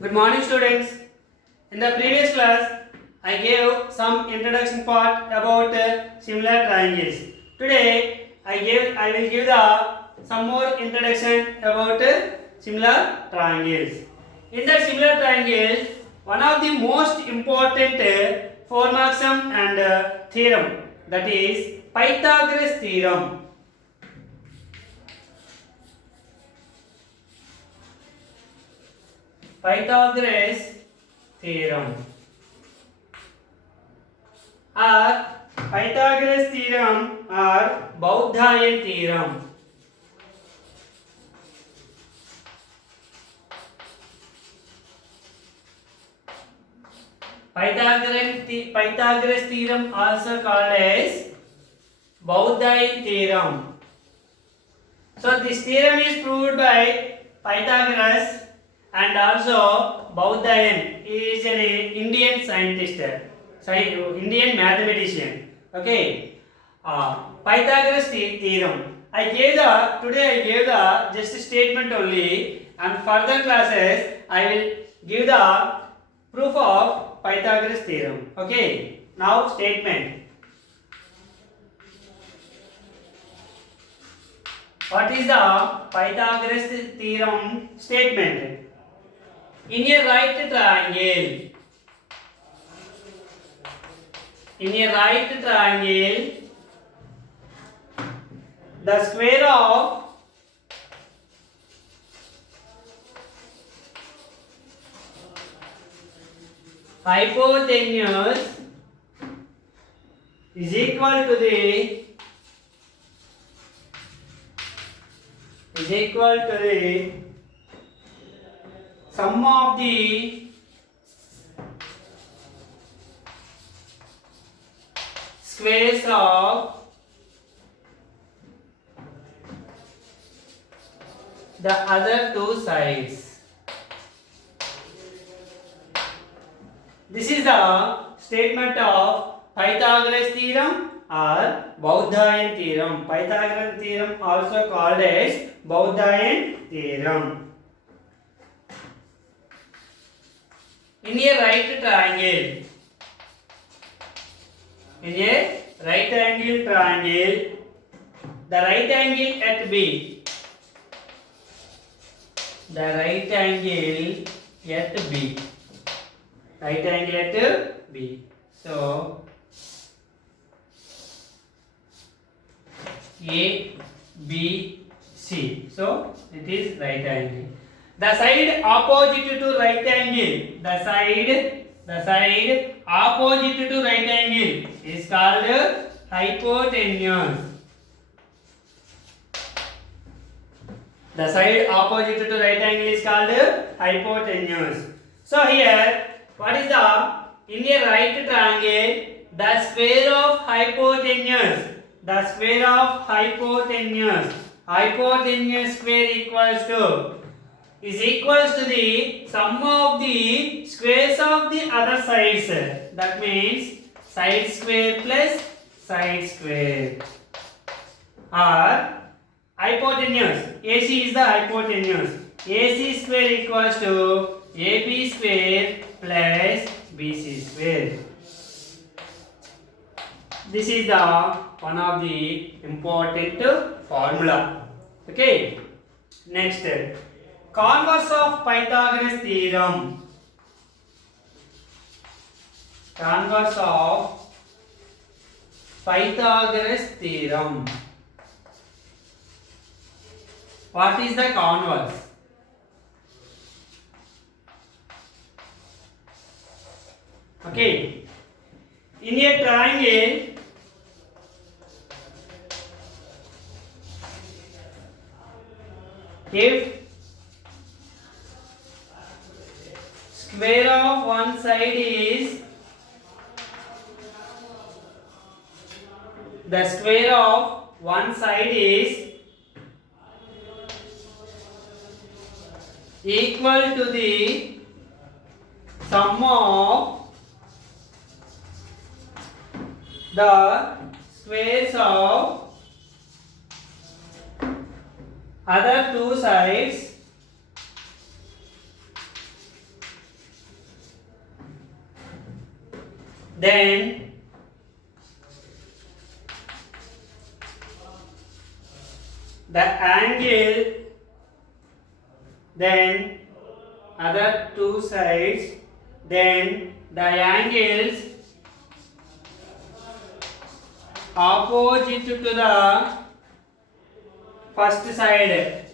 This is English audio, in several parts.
Good morning, students. In the previous class, I gave some introduction part about similar triangles. Today, I will give some more introduction about similar triangles. In the similar triangles, one of the most important formalism and theorem, that is Pythagoras theorem. Pythagoras theorem or Pythagoras theorem or Boudhayan theorem. Pythagoras theorem also called as Boudhayan theorem. So this theorem is proved by Pythagoras and also Boudhayan. He is an Indian scientist, Indian mathematician. Okay. Pythagoras theorem. Today I gave the just statement only, and further classes I will give the proof of Pythagoras theorem. Okay. Now statement. What is the Pythagoras theorem statement? In a right triangle, the square of hypotenuse is equal to the sum of the squares of the other two sides. This is the statement of Pythagoras theorem or Boudhayan theorem. Pythagoras theorem also called as Boudhayan theorem. In a right triangle, the right angle at B, So A, B, C. So it is right angle. The side opposite to right angle, opposite to right angle is called hypotenuse. The side opposite to right angle is called hypotenuse. So here, what is in a right triangle, the square of hypotenuse square is equals to the sum of the squares of the other sides. That means side square plus side square. Or hypotenuse, AC is the hypotenuse. AC square equals to AB square plus BC square. This is the one of the important formula. Okay. Next, converse of Pythagoras theorem. What is the converse? Okay. In a triangle, if square of one side is equal to the sum of the squares of other two sides, then the angle, then other two sides, then the angles opposite to the first side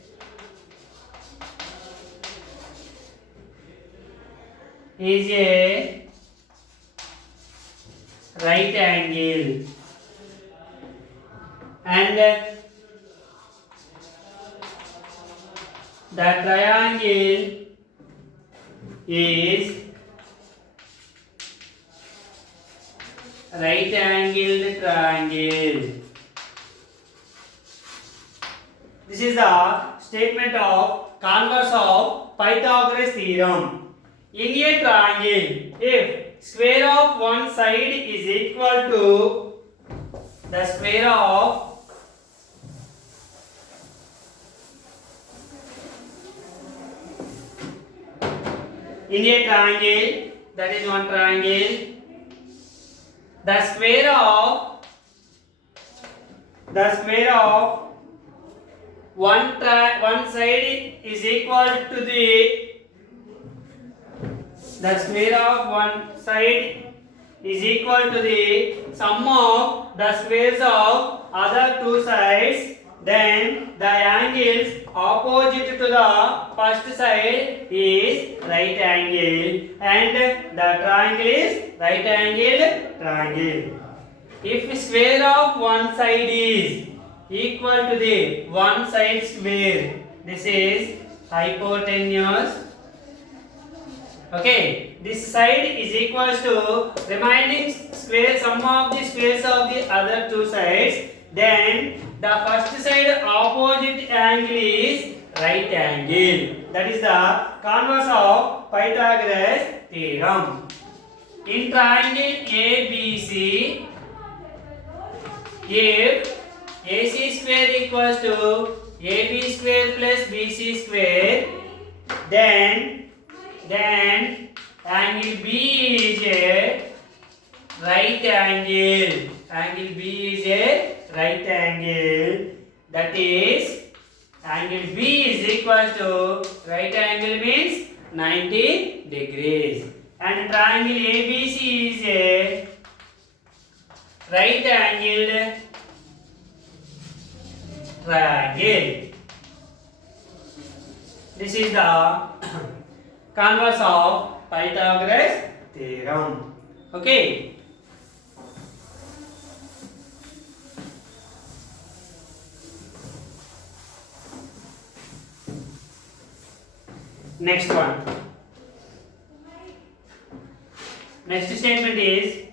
is a right angle, and the triangle is right angled triangle. This is the statement of converse of Pythagoras theorem. In a triangle, if square of one side is equal to the square of in a triangle, that is one triangle, the square of one side is equal to the square of one side is equal to the sum of the squares of other two sides, then the angles opposite to the first side is right angle, and the triangle is right angled triangle. If square of one side is equal to the one side square, this is hypotenuse. Okay, this side is equals to remaining square sum of the squares of the other two sides, then the first side opposite angle is right angle. That is the converse of Pythagoras theorem. In triangle ABC, if AC square equals to AB square plus BC square, then angle B is a right angle. Angle B is a right angle. That is, angle B is equal to right angle means 90 degrees. And triangle ABC is a right angled triangle. This is the converse of Pythagoras theorem. Okay. Next one. Next statement is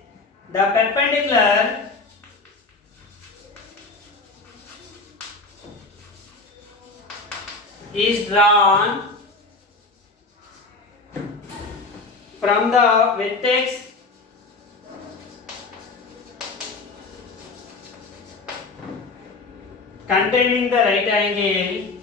the perpendicular is drawn from the vertex containing the right angle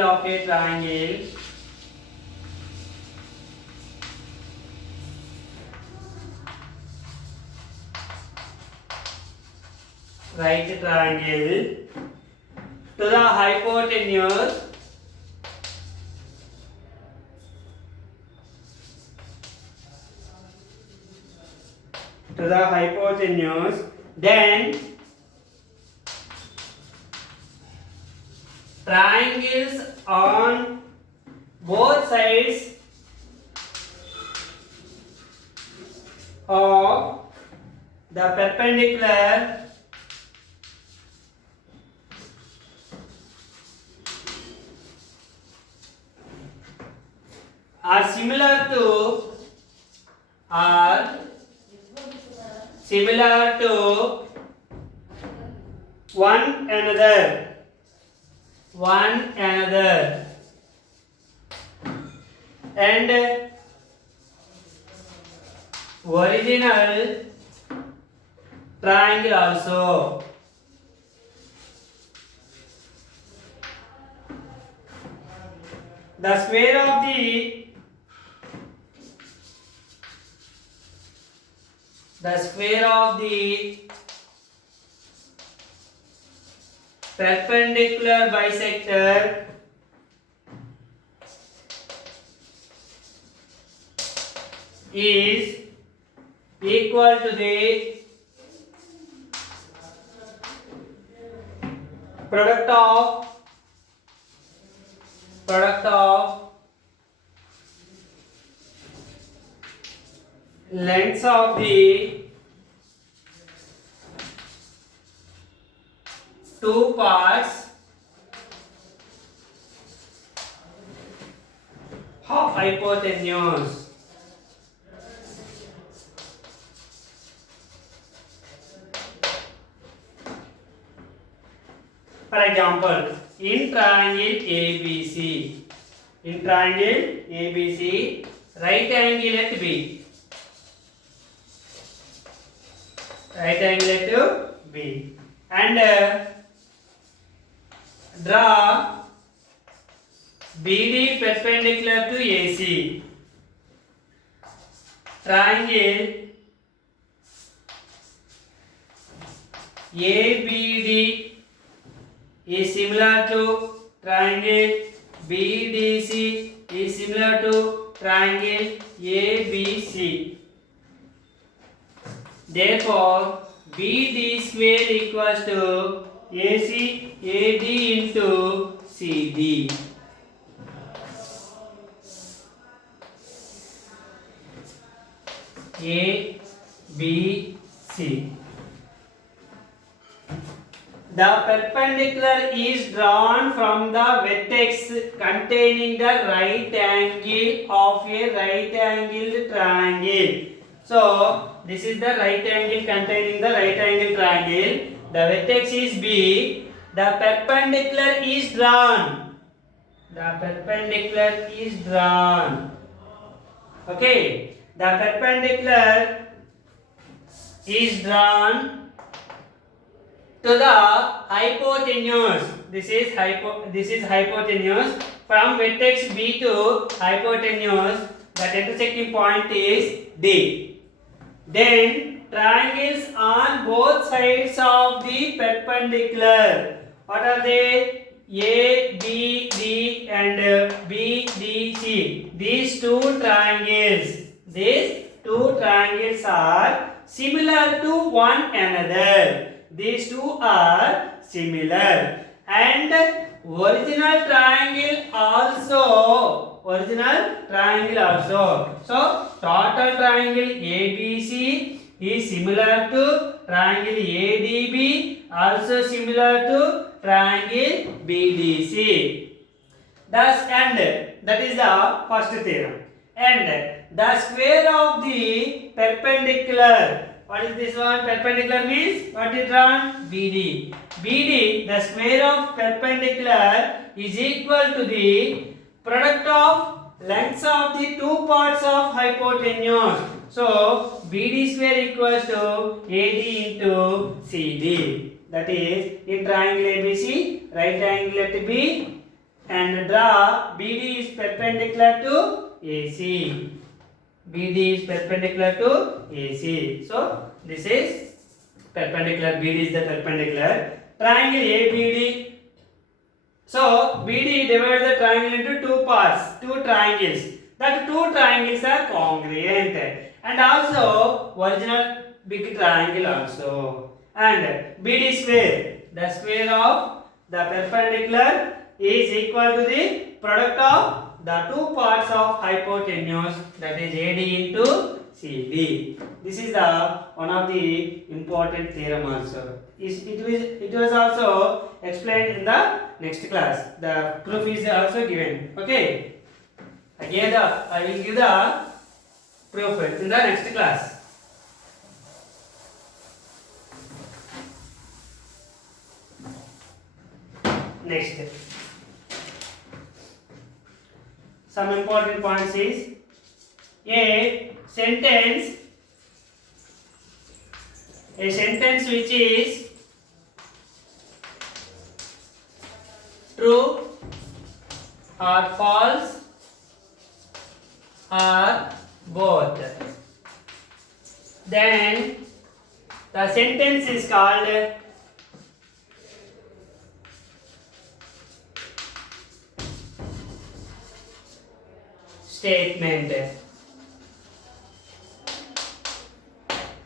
of a triangle right triangle to the hypotenuse then triangles on both sides of the perpendicular are similar to one another and original triangle also. the square of the perpendicular bisector is equal to the product of lengths of the two parts of hypotenuse. For example, in triangle ABC, right angle at B, and draw BD perpendicular to AC. Triangle ABD is similar to triangle BDC is similar to triangle ABC. Therefore, BD square equals to AC AD into CD. A, B, C. The perpendicular is drawn from the vertex containing the right angle of a right angled triangle. So, this is the right angle containing the right angle triangle. The vertex is B. The perpendicular is drawn. Okay. The perpendicular is drawn to the hypotenuse. This is hypotenuse. From vertex B to hypotenuse, that intersecting point is D. Then triangles on both sides of the perpendicular. What are they? A, B, D and B, D, C. These two triangles are similar to one another. These two are similar, and original triangle also. So total triangle ABC is similar to triangle ADB, also similar to triangle BDC. Thus, and that is the first theorem. And the square of the perpendicular. What is this one? Perpendicular means what is drawn? BD. The square of perpendicular is equal to the product of lengths of the two parts of hypotenuse. So BD square equals to AD into CD. That is, in triangle ABC, right angle at B, and draw BD is perpendicular to AC. So this is perpendicular. BD is the perpendicular. Triangle ABD. So BD divides the triangle into two parts, two triangles. That two triangles are congruent, and also original big triangle also. And BD square, the square of the perpendicular is equal to the product of the two parts of hypotenuse, that is AD into CD. This is the one of the important theorem also. It was also explained in the next class. The proof is also given. Okay. I will give the proof in the next class. Next, some important points is a sentence which is true or false or both. Then the sentence is called statement.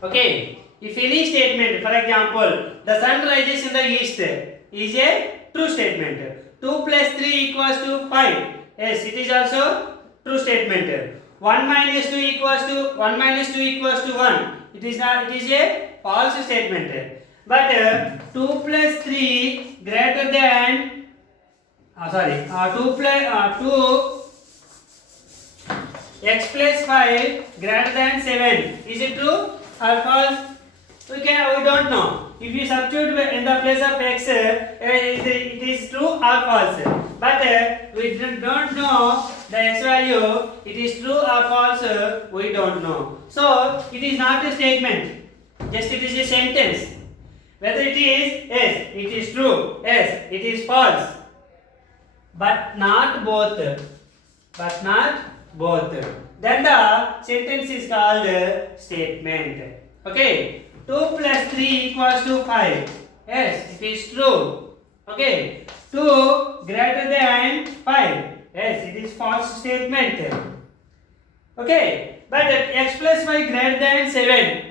Okay, if any statement, for example, the sun rises in the east is a true statement. 2 plus 3 equals to 5. Yes, it is also true statement. 1 minus 2 equals to 1. It is not. It is a false statement. But 2 plus 3 greater than 2 x plus 5 greater than 7. Is it true or false? We don't know. If you substitute in the place of x, it is true or false. But we don't know the x value. It is true or false. We don't know. So it is not a statement. Just it is a sentence. Whether it is yes, it is true. Yes, it is false. But not both. Then the sentence is called statement. Okay. 2 plus 3 equals to 5. Yes, it is true. Okay. 2 greater than 5. Yes, it is false statement. Okay. But x plus 5 greater than 7.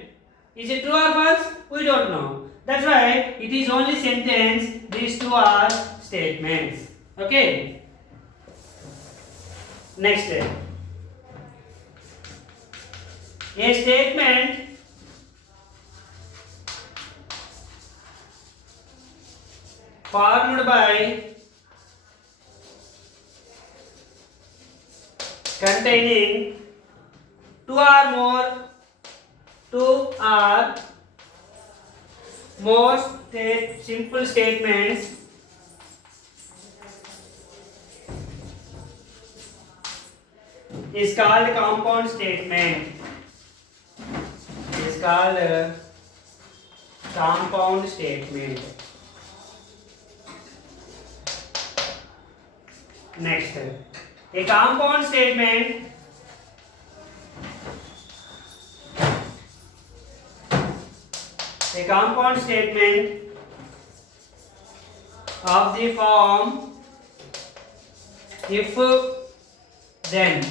Is it true or false? We don't know. That's why it is only sentence. These two are statements. Okay. Next. A statement formed by containing two or more simple statements is called compound statement. Is called compound statement. Next, a compound statement of the form if then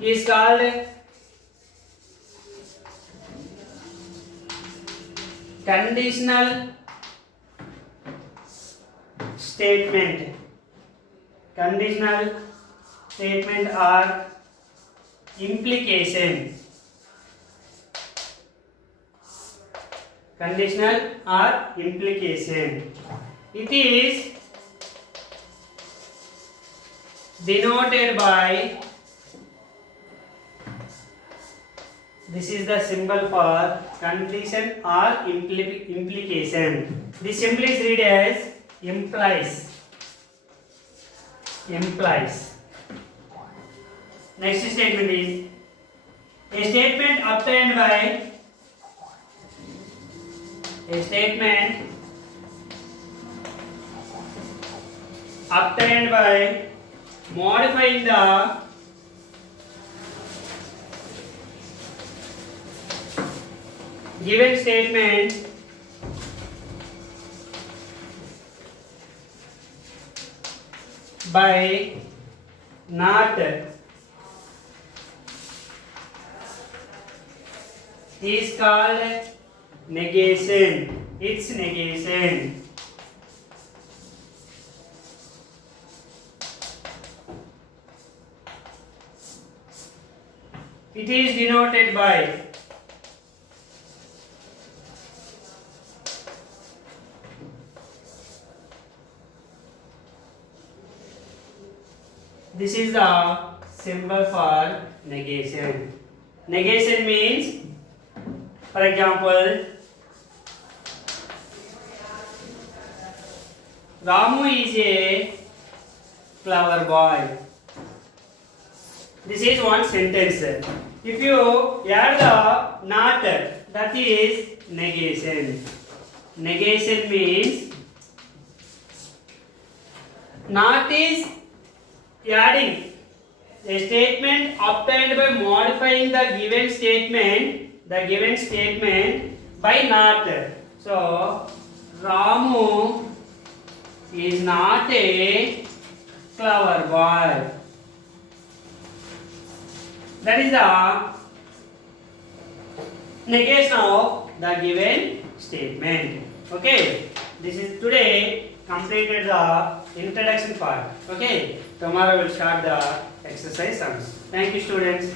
is called conditional statement. Conditional statement or implication. Conditional or implication. It is denoted by, this is the symbol for condition or implication. This symbol is read as implies. Next statement is a statement obtained by modifying the given statement by not is called negation. It's negation. It is denoted by this is the symbol for negation. Negation means, for example, Ramu is a clever boy. This is one sentence. If you add the not, that is negation. Negation means Not is adding a statement obtained by modifying the given statement by not. So Ramu is not a clever boy. That is the negation of the given statement. Okay, this is today completed the introduction part. Okay, tomorrow we'll start the exercise sums. Thank you, students.